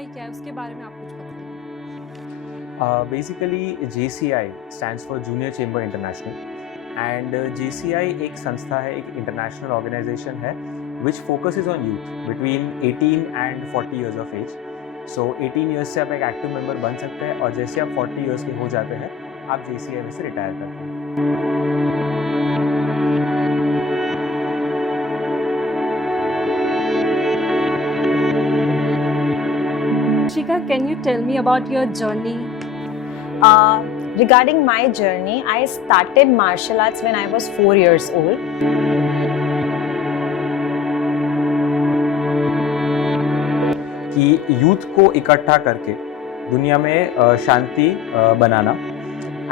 JCI क्या है उसके बारे में आप कुछ बताइए। Basically JCI stands for junior chamber international and JCI एक संस्था है, एक इंटरनेशनल ऑर्गेनाइजेशन है which focuses on youth between 18 and 40 years of age. So 18 years से आप एक एक्टिव मेंबर बन सकते हैं और जैसे आप 40 ईयर्स के हो जाते हैं आप JCI में से रिटायर करते हैं। Shika, can you tell me about your journey? Uh, Regarding my journey, I started martial arts when I was 4 years old. कि यूथ को इकट्ठा करके दुनिया में शांति बनाना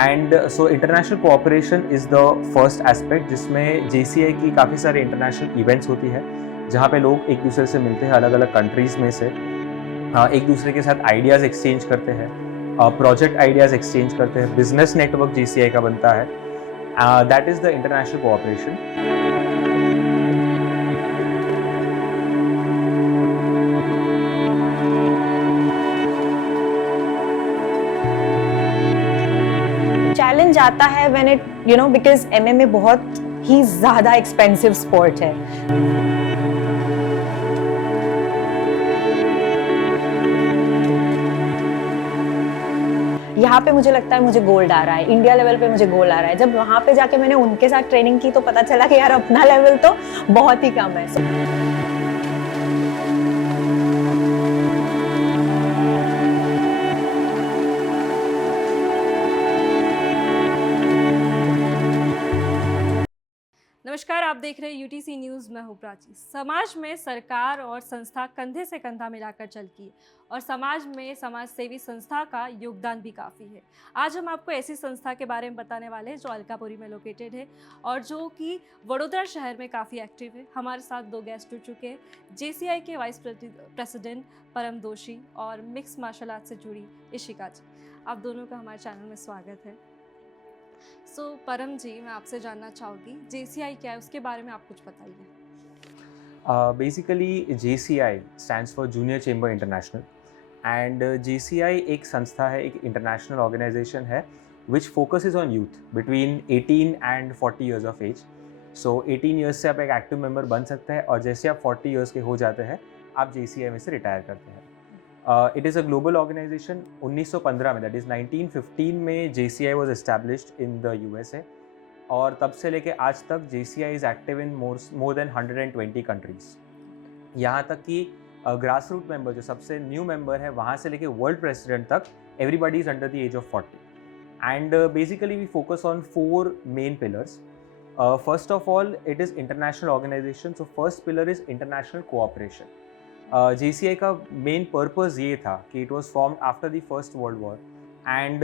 and so international cooperation is the first aspect, जिसमें JCI की काफ़ी सारे इंटरनेशनल इवेंट्स होती है जहाँ पे लोग एक दूसरे से मिलते हैं, अलग अलग कंट्रीज़ में से एक दूसरे के साथ आइडियाज़ एक्सचेंज करते हैं, प्रोजेक्ट आइडियाज़ एक्सचेंज करते हैं, बिजनेस नेटवर्क JCI का बनता है। That is the international cooperation. Challenge आता है व्हेन इट बिकॉज MMA बहुत ही ज़्यादा एक्सपेंसिव स्पोर्ट है। यहाँ पे मुझे लगता है मुझे गोल्ड आ रहा है, इंडिया लेवल पे मुझे गोल्ड आ रहा है। जब वहाँ पे जाके मैंने उनके साथ ट्रेनिंग की तो पता चला कि यार अपना लेवल तो बहुत ही कम है। नमस्कार, आप देख रहे हैं UTC न्यूज़। मैं हूँ प्राची। समाज में सरकार और संस्था कंधे से कंधा मिलाकर चलती है और समाज में समाज सेवी संस्था का योगदान भी काफ़ी है। आज हम आपको ऐसी संस्था के बारे में बताने वाले हैं जो अलकापुरी में लोकेटेड है और जो कि वडोदरा शहर में काफ़ी एक्टिव है। हमारे साथ दो गेस्ट जुड़ चुके हैं, JCI के वाइस प्रेसिडेंट परम दोषी और मिक्स मार्शल आर्ट से जुड़ी इशिका जी। आप दोनों का हमारे चैनल में स्वागत है। परम जी, मैं आपसे जानना चाहूँगी JCI क्या है उसके बारे में आप कुछ बताइए। Basically JCI stands for junior chamber international and JCI एक संस्था है, एक इंटरनेशनल ऑर्गेनाइजेशन है which focuses on youth between 18 and 40 years of age. So 18 years से आप एक एक्टिव मेंबर बन सकते हैं और जैसे आप 40 ईयर्स के हो जाते हैं आप JCI में से रिटायर करते हैं। It is a global organization. 1915 में, दैट इज़ 1915 में JCI was established in the USA और तब से लेके आज तक JCI is active in more than 120 countries. यहाँ तक कि ग्रास रूट मेंबर जो सबसे न्यू मेंबर है वहाँ से लेके वर्ल्ड प्रेसिडेंट तक everybody is under the age of 40 and basically we focus on 4 main pillars. First of all, it is international organization, so first pillar is international cooperation. JCI का main purpose ये था कि it was formed after the first world war and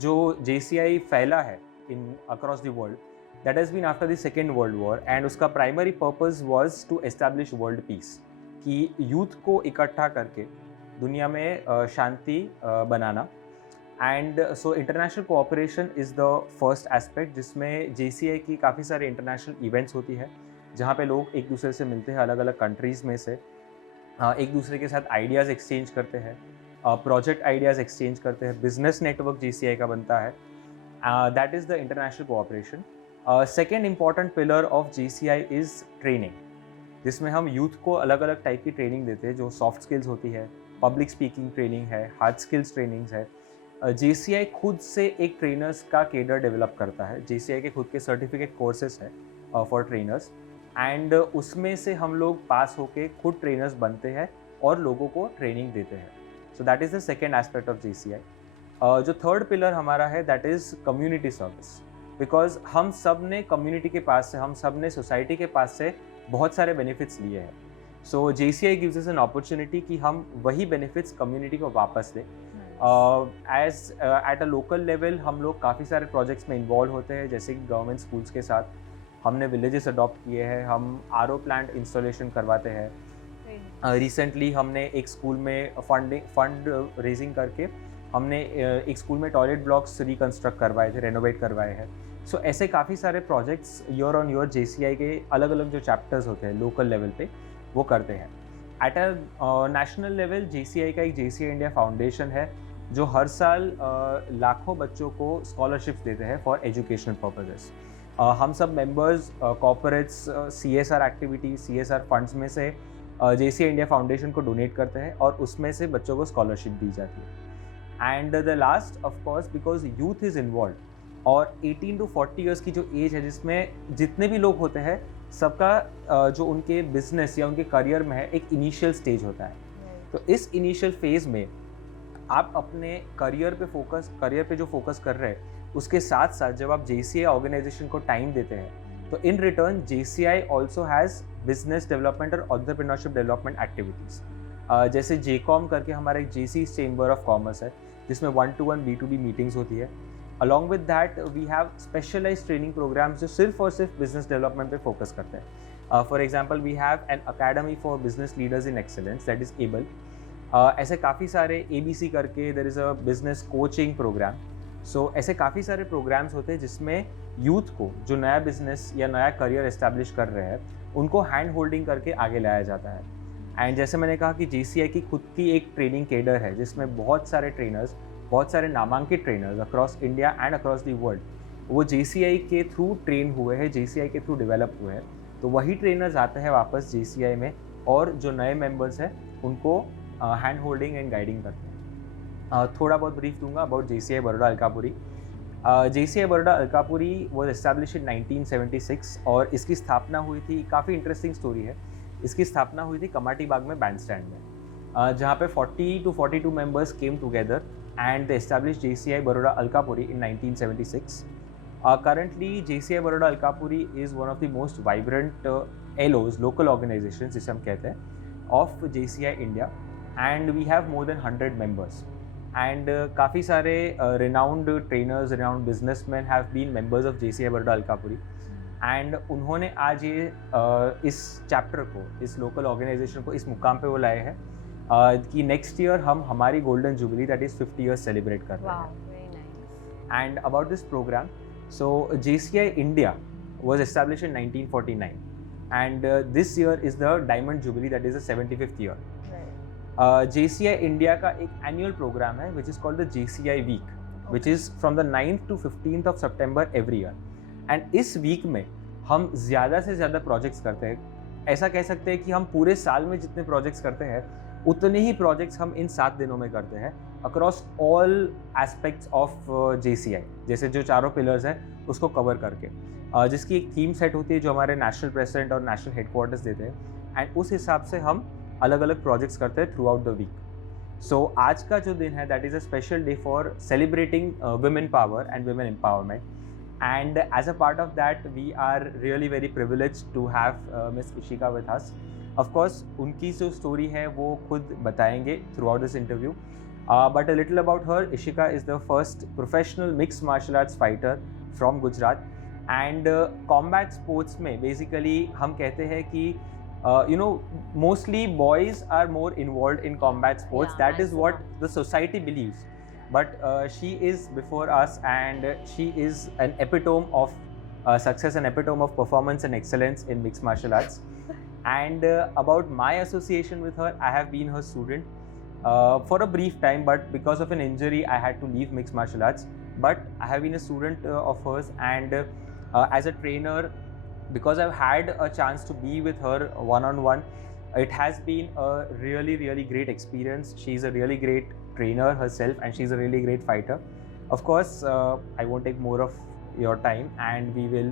जो JCI फैला है in across the world that has been after the second world war and उसका primary purpose was to establish world peace, कि youth को इकट्ठा करके दुनिया में शांति बनाना and so international cooperation is the first aspect, जिसमें JCI की काफ़ी सारे इंटरनेशनल इवेंट्स होती है जहाँ पे लोग एक दूसरे से मिलते हैं, अलग अलग कंट्रीज़ में से एक दूसरे के साथ आइडियाज़ एक्सचेंज करते हैं, प्रोजेक्ट आइडियाज़ एक्सचेंज करते हैं, बिजनेस नेटवर्क JCI का बनता है। That is the international cooperation. Second important pillar of JCI is training, जिसमें हम यूथ को अलग अलग टाइप की ट्रेनिंग देते हैं, जो सॉफ्ट स्किल्स होती है, पब्लिक स्पीकिंग ट्रेनिंग है, हार्ड स्किल्स ट्रेनिंग्स है। JCI खुद से एक ट्रेनर्स का केडर डेवलप करता है। JCI के खुद के सर्टिफिकेट कोर्सेस है फॉर ट्रेनर्स एंड उसमें से हम लोग पास होके खुद ट्रेनर्स बनते हैं और लोगों को ट्रेनिंग देते हैं। So that is the second aspect of JCI। जो थर्ड पिलर हमारा है that is community service, because हम सब ने कम्युनिटी के पास से, हम सब ने सोसाइटी के पास से बहुत सारे बेनिफिट्स लिए हैं। So JCI gives us an opportunity कि हम वही बेनिफिट्स कम्युनिटी को वापस दें। As at a local level हम लोग काफ़ी सारे प्रोजेक्ट्स में इन्वॉल्व होते हैं, जैसे कि गवर्नमेंट स्कूल्स के साथ हमने विलेजेस अडॉप्ट किए हैं, हम RO प्लांट इंस्टॉलेशन करवाते हैं। रिसेंटली हमने एक स्कूल में फंड रेजिंग करके हमने एक स्कूल में टॉयलेट ब्लॉक्स रिकन्स्ट्रक्ट करवाए थे, रेनोवेट करवाए हैं। सो ऐसे काफ़ी सारे projects year on year JCI के अलग अलग जो चैप्टर्स होते हैं लोकल लेवल पे वो करते हैं। At a national level JCI का एक JCI इंडिया फाउंडेशन है जो हर साल लाखों बच्चों को स्कॉलरशिप्स देते हैं फॉर एजुकेशनल पर्पजेस। हम सब members corporates CSR activities CSR funds में से JCI इंडिया फाउंडेशन को डोनेट करते हैं और उसमें से बच्चों को स्कॉलरशिप दी जाती है। And the last of course because youth is involve और 18 to 40 ईयर्स की जो एज है जिसमें जितने भी लोग होते हैं सबका जो उनके बिजनेस या उनके करियर में है एक इनिशियल स्टेज होता है। तो इस इनिशियल फेज में आप अपने करियर पे जो फोकस कर रहे हैं उसके साथ साथ जब आप JCI ऑर्गेनाइजेशन को टाइम देते हैं तो in return JCI also has business development और एंटरप्रेन्योरशिप डेवलपमेंट एक्टिविटीज़। जैसे JCOM करके हमारा एक JC चेंबर ऑफ कॉमर्स है जिसमें 1-to-1 B2B मीटिंग्स होती है। Along with that we have specialized training programs जो सिर्फ और सिर्फ बिजनेस डेवलपमेंट पे फोकस करते हैं। For example we have an academy for business leaders in excellence that is able. ऐसे काफ़ी सारे ABC करके there is a business coaching programme. So ऐसे काफ़ी सारे प्रोग्राम्स होते हैं जिसमें यूथ को जो नया बिजनेस या नया करियर एस्टैब्लिश कर रहे हैं उनको हैंड होल्डिंग करके आगे लाया जाता है। एंड जैसे मैंने कहा कि JCI की खुद की एक ट्रेनिंग केडर है जिसमें बहुत सारे ट्रेनर्स, बहुत सारे नामांकित trainers across India and across the world वो JCI के थ्रू ट्रेन हुए हैं, JCI के थ्रू डेवलप हुए हैं। तो वही ट्रेनर्स आते हैं वापस JCI में और जो नए मेंबर्स हैं उनको हैंड होल्डिंग एंड गाइडिंग करते हैं। थोड़ा बहुत ब्रीफ दूंगा about JCI Baroda Alkapuri. JCI Baroda Alkapuri was establish in 1976 और इसकी स्थापना हुई थी, काफ़ी इंटरेस्टिंग स्टोरी है, इसकी स्थापना हुई थी कमाटी बाग में बैंड स्टैंड में, जहाँ पे 40 to 42 members came together and they established JCI Baroda Alkapuri in 1976. Currently, JCI Baroda Alkapuri is one of the most vibrant LOs, local organizations जिसे हम कहते हैं, of JCI India, and we have more than 100 members. And काफ़ी सारे renowned trainers, renowned businessmen have been members of JCI Baroda Alkapuri. And उन्होंने आज ये इस चैप्टर को, इस लोकल ऑर्गेनाइजेशन को इस मुकाम पे वो लाए हैं कि नेक्स्ट ईयर हम हमारी golden jubilee that is 50 years celebrate कर रहे हैं। And about this program, so JCI India was established in 1949 and this year is the diamond jubilee that is the 75th year. JCI India का एक annual programme है which is called the JCI week, which is from the 9th to 15th of September every year. And इस week में हम ज़्यादा से ज़्यादा projects करते हैं। ऐसा कह सकते हैं कि हम पूरे साल में जितने प्रोजेक्ट्स करते हैं उतने ही प्रोजेक्ट्स हम इन 7 दिनों में करते हैं across all aspects of JCI, जैसे जो चारों पिलर्स हैं उसको कवर करके, जिसकी एक थीम सेट होती है जो हमारे नेशनल प्रेसिडेंट और नेशनल हेडक्वार्टर्स देते हैं एंड उस हिसाब से हम अलग अलग प्रोजेक्ट्स करते हैं थ्रू आउट द वीक। सो आज का जो दिन है that is a special day for celebrating women power and women empowerment, and as a part of that we are really very privileged to have Miss Ishika with us. Of course उनकी जो story है वो खुद बताएंगे throughout this interview, but a little about her. Ishika is the first professional mixed martial arts fighter from Gujarat and combat sports में basically हम कहते हैं कि you know mostly boys are more involved in combat sports. That is what the society believes. But she is before us and she is an epitome of success, an epitome of performance and excellence in mixed martial arts. And about my association with her, I have been her student for a brief time, but because of an injury I had to leave mixed martial arts. But I have been a student of hers and as a trainer, because I've had a chance to be with her one-on-one, it has been a really, really great experience. She's a really great trainer herself and she's a really great fighter. Of course, I won't take more of your time and we will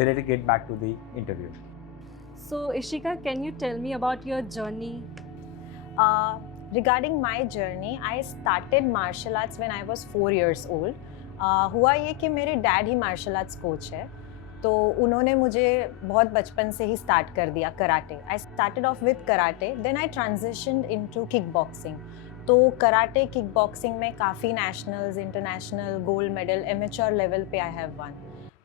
directly get back to the interview. So Ishika, can you tell me about your journey? Regarding my journey, I started martial arts when I was 4 years old. हुआ ये कि मेरे dad ही martial arts coach है, तो उन्होंने मुझे बहुत बचपन से ही स्टार्ट कर दिया karate. I started off with karate, then I transitioned into kick boxing. तो कराटे किक बॉक्सिंग में काफ़ी nationals, international, gold medal, amateur level पे I have won.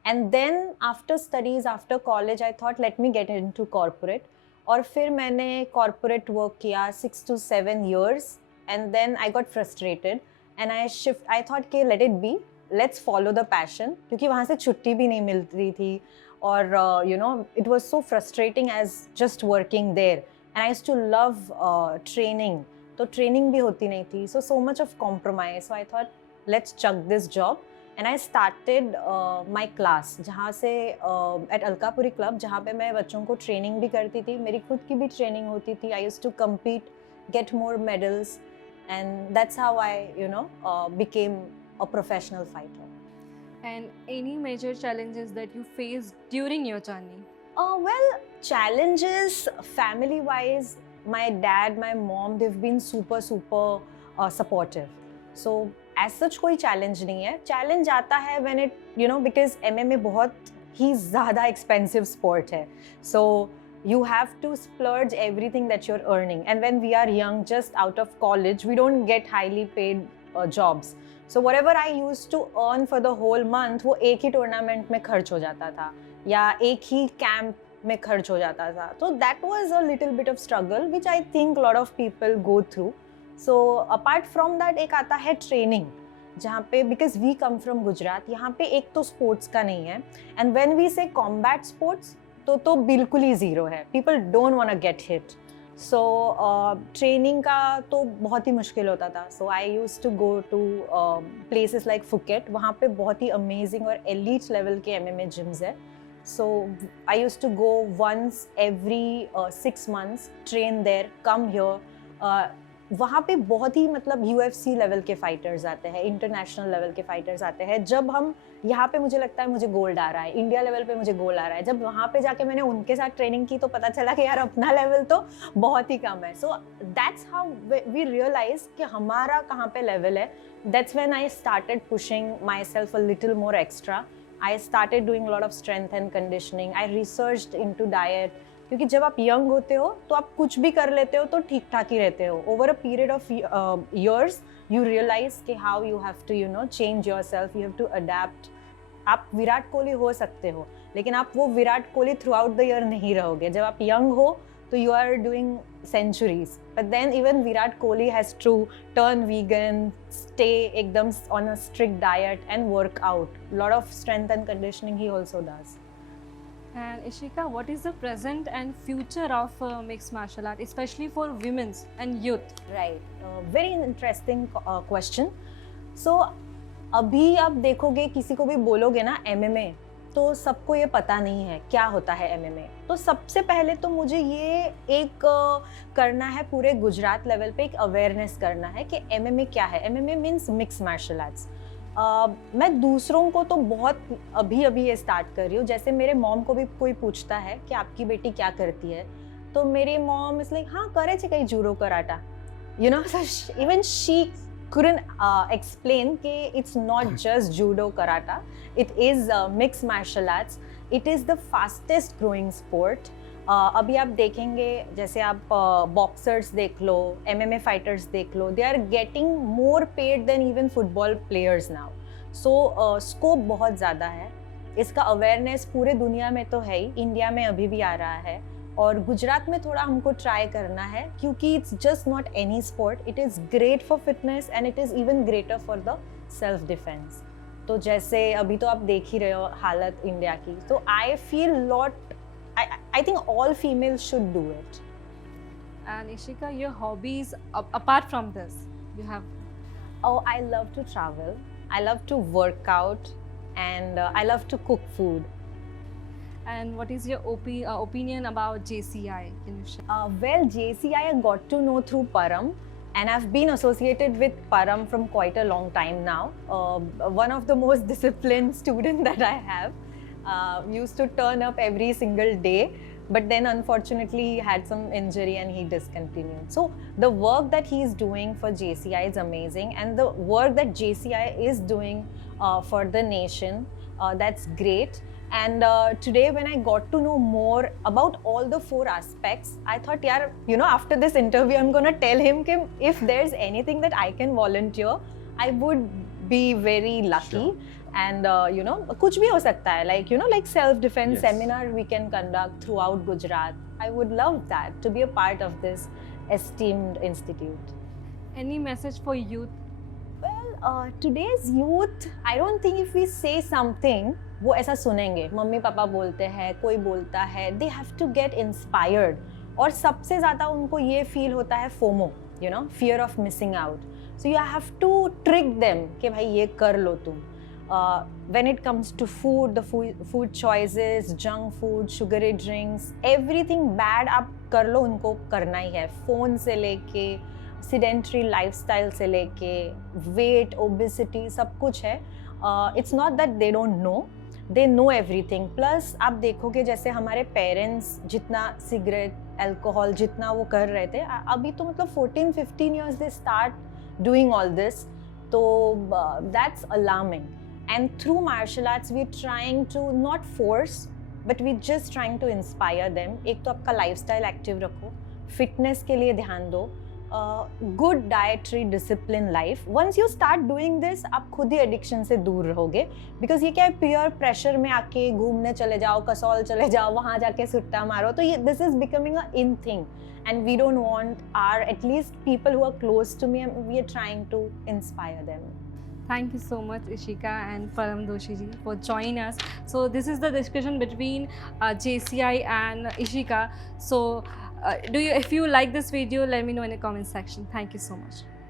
And then after studies, after college, I thought let me get into corporate, और फिर मैंने corporate work किया 6 to 7 years and then I got frustrated and I thought कि let it be, let's follow the passion, क्योंकि वहाँ से छुट्टी भी नहीं मिल रही थी और you know it was so frustrating as just working there and I used to love training, तो ट्रेनिंग भी होती नहीं थी, so much of compromise. So I thought let's chuck this job and I started my class, जहाँ से eight Alkapuri club, जहाँ पे मैं बच्चों को ट्रेनिंग भी करती थी, मेरी खुद की भी ट्रेनिंग होती थी. I used to compete, get more medals, and that's how I became a professional fighter. And any major challenges that you faced during your journey? Well, challenges family wise, my dad, my mom, they've been super supportive, so as such कोई challenge नहीं है. challenge आता है when it because MMA बहुत ही ज़्यादा expensive sport है, so you have to splurge everything that you're earning, and when we are young, just out of college, we don't get highly paid jobs, so whatever I used to earn for the whole month वो एक ही tournament में खर्च हो जाता था या एक ही camp में खर्च हो जाता था. So that was a little bit of struggle which I think a lot of people go through. So apart from that एक आता है training, जहाँ पे because we come from Gujarat, यहाँ पे एक तो sports का नहीं है, and when we say combat sports तो बिल्कुल ही ज़ीरो है. People don't want to get hit, so training का तो बहुत ही मुश्किल होता था. So I used to go to places like Phuket, वहाँ पे बहुत ही अमेजिंग और एलीट लेवल के MMA जिम्स है. So I used to go once every 6 months, train there, come here. वहाँ पे बहुत ही मतलब UFC लेवल के फाइटर्स आते हैं, इंटरनेशनल लेवल के फाइटर्स आते हैं. जब हम यहाँ पे मुझे लगता है मुझे गोल्ड आ रहा है, इंडिया लेवल पे मुझे गोल्ड आ रहा है, जब वहाँ पे जाके मैंने उनके साथ ट्रेनिंग की तो पता चला कि यार अपना लेवल तो बहुत ही कम है. So that's how we realize कि हमारा कहाँ पे लेवल है. That's when I started pushing myself a little more extra. I started doing lot of strength and conditioning. I researched into diet, क्योंकि जब आप यंग होते हो तो आप कुछ भी कर लेते हो तो ठीक ठाक ही रहते हो. Over a period of years you realise कि how you have to change yourself, you have to adapt. आप विराट कोहली हो सकते हो, लेकिन आप वो Virat Kohli throughout the year नहीं रहोगे. जब आप यंग हो तो you are doing centuries, but then even Virat Kohli has to turn vegan, stay ekdam on a strict diet and work out. Lot of strength and conditioning he also does. And Ishika, what is the present and future of mixed martial art, especially for women and youth? Right, very interesting question. So अभी आप देखोगे, किसी को भी बोलोगे ना MMA, तो सबको ये पता नहीं है क्या होता है MMA. तो सबसे पहले तो मुझे ये एक करना है, पूरे गुजरात लेवल पे एक अवेयरनेस करना है कि MMA क्या है. MMA means mix martial arts. मैं दूसरों को तो बहुत अभी ये स्टार्ट कर रही हूँ. जैसे मेरे मॉम को भी कोई पूछता है कि आपकी बेटी क्या करती है, तो मेरी मॉम इज लाइक हाँ करे छे कई judo karate, so even she couldn't explain कि it's not just judo karata, it is mixed martial arts. It is the fastest growing sport. अभी आप देखेंगे, जैसे आप बॉक्सर्स देख लो, MMA फाइटर्स देख लो, they are getting more paid than even football players now. So scope बहुत ज़्यादा है. इसका अवेयरनेस पूरे दुनिया में तो है ही, इंडिया में अभी भी आ रहा है, और गुजरात में थोड़ा हमको ट्राई करना है, क्योंकि it's just not any sport. It is great for fitness and it is even greater for the self defence. तो जैसे अभी तो आप देख ही रहे हो हालत इंडिया की, तो I feel lot, I think all females should do it. And Ishika, your hobbies apart from this, you have? Oh, I love to travel, I love to work out, and I love to cook food. And what is your opinion about JCI? Can you share? Well, JCI I got to know through Param, and I've been associated with Param from quite a long time now. One of the most disciplined students that I have. Used to turn up every single day, but then unfortunately he had some injury and he discontinued. So the work that he is doing for JCI is amazing, and the work that JCI is doing for the nation, that's great. And today when I got to know more about all the 4 aspects, I thought, yaar, after this interview I'm gonna tell him कि if there's anything that I can volunteer, I would be very lucky. Sure. And कुछ भी हो सकता है, like self defense seminar we can conduct throughout Gujarat. I would love that, to be a part of this esteemed institute. Any message for youth? Well, today's youth, I don't think if we say something, वो ऐसा सुनेंगे. Mummy papa बोलते हैं, कोई बोलता है, they have to get inspired. और सबसे ज़्यादा उनको ये फील होता है FOMO, you know, fear of missing out. So you have to trick them कि भाई ये कर लो तुम. When it comes to food, the food choices, junk food, sugary drinks, everything bad आप कर लो, उनको करना ही है. फ़ोन से लेके sedentary lifestyle से लेके weight, obesity, सब कुछ है. It's not that they don't know, they know everything. Plus आप देखोगे जैसे हमारे पेरेंट्स जितना सिगरेट, अल्कोहल जितना वो कर रहे थे, अभी तो मतलब 14-15 years they start doing all this. तो that's alarming. And through martial arts, we're trying to not force, but we're just trying to inspire them. एक तो आपका lifestyle active रखो, fitness के लिए ध्यान दो, good dietary discipline life. Once you start doing this, आप खुद ही addiction से दूर रहोगे. Because ये क्या है, peer pressure में आके घूमने चले जाओ, कसौल चले जाओ, वहाँ जाके सुट्टा मारो, तो ये this is becoming a in thing. And we don't want our, at least people who are close to me, we are trying to inspire them. Thank you so much, Ishika and Param Doshi ji, for joining us. So this is the discussion between JCI and Ishika. So if you like this video, let me know in the comment section. Thank you so much.